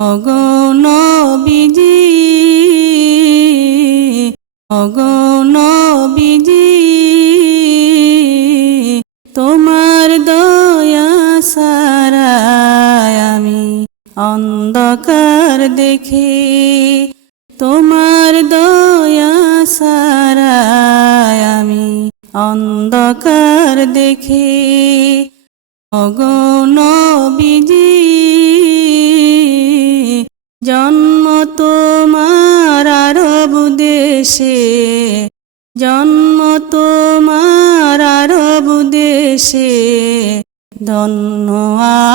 ওগো নবীজি, ওগো নবীজি, তোমার দয়া ছাড়া আমি অন্ধকার দেখি, তোমার দয়া ছাড়া আমি অন্ধকার দেখি। ওগো নবীজি, জন্ম তোমার আরব দেশে, জন্ম তোমার আরব দেশে, ধন্য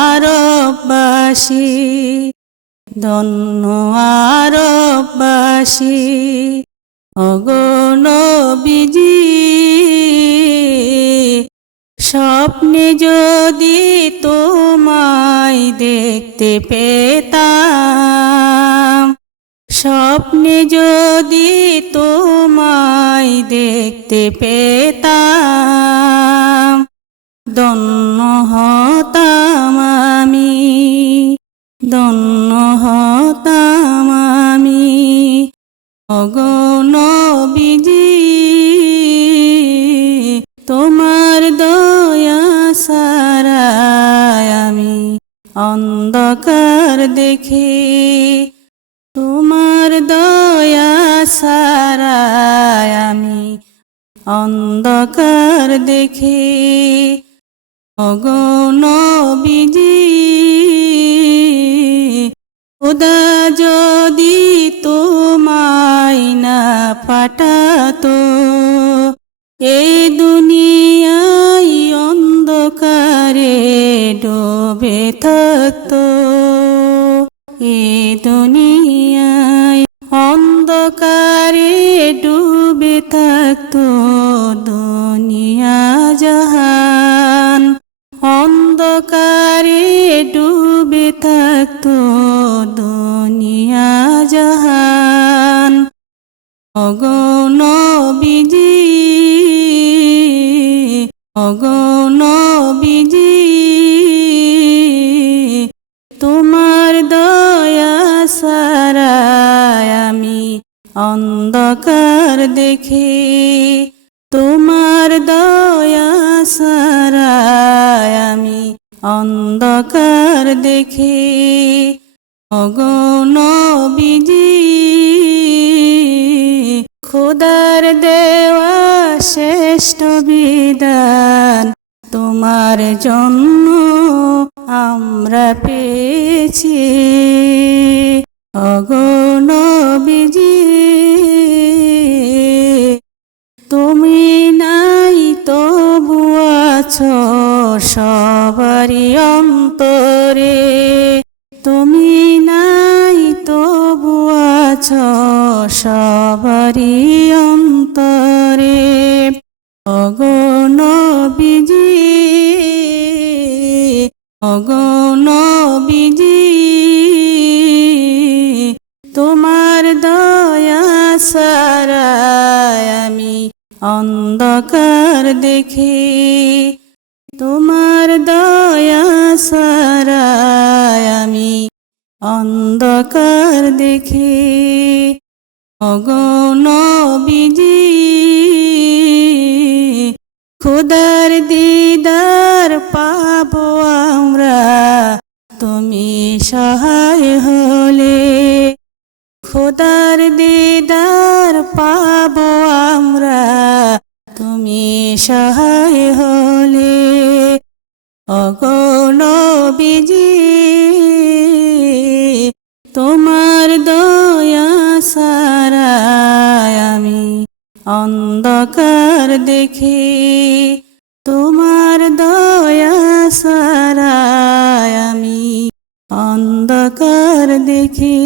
আরববাসী, ধন্য আরববাসী। ওগো নবীজি, স্বপ্নে যদি তোমায় দেখতে পেতাম, স্বপ্নে যদি তোমায় দেখতে পেতাম, ধন্য হতাম আমি, ধন্য হতাম আমি। ওগো নবীজি, তোমার দয়া ছাড়া আমি অন্ধকার দেখি, তোমার দয়া ছাড়া আমি অন্ধকার দেখি। ওগো নবীজি, খোদা যদি তোমায় না পাঠাতো, এই দুনিয়ায় অন্ধকারে ডুবে থাকতো, এই দুনিয়ায় অন্ধকারে ডুবে থাকতো দুনিয়া জাহান, অন্ধকারে ডুবে থাকতো দুনিয়া জাহান। ওগো নবীজি, ওগো নবীজি, তোমার দয়া ছাড়া আমি অন্ধকার দেখি, তোমার দয়া ছাড়া আমি অন্ধকার দেখি। ওগো নবীজি, খোদার দেওয়া শ্রেষ্ঠ বিধান তোমার জন্য আমরা পেয়েছি। ওগো নবীজি, তুমি নাই তবু আছো সবারই অন্তরে, তুমি নাই তবু আছো সবারই অন্তরে। ওগো নবীজি, ওগো নবীজি, তোমার দয়া ছাড়া আমি অন্ধকার দেখি, তোমার দয়া ছাড়া আমি অন্ধকার দেখি। ওগো নবীজি, খোদার দিদার পাবো আমরা তুমি সহায় হলে, খোদার দিদার পাবো আমরা তুমি সহায় হলে। ওগো নবীজি, তোমার দয়া ছাড়া আমি অন্ধকার দেখি, তোমার দয়া ছাড়া আমি অন্ধকার দেখি।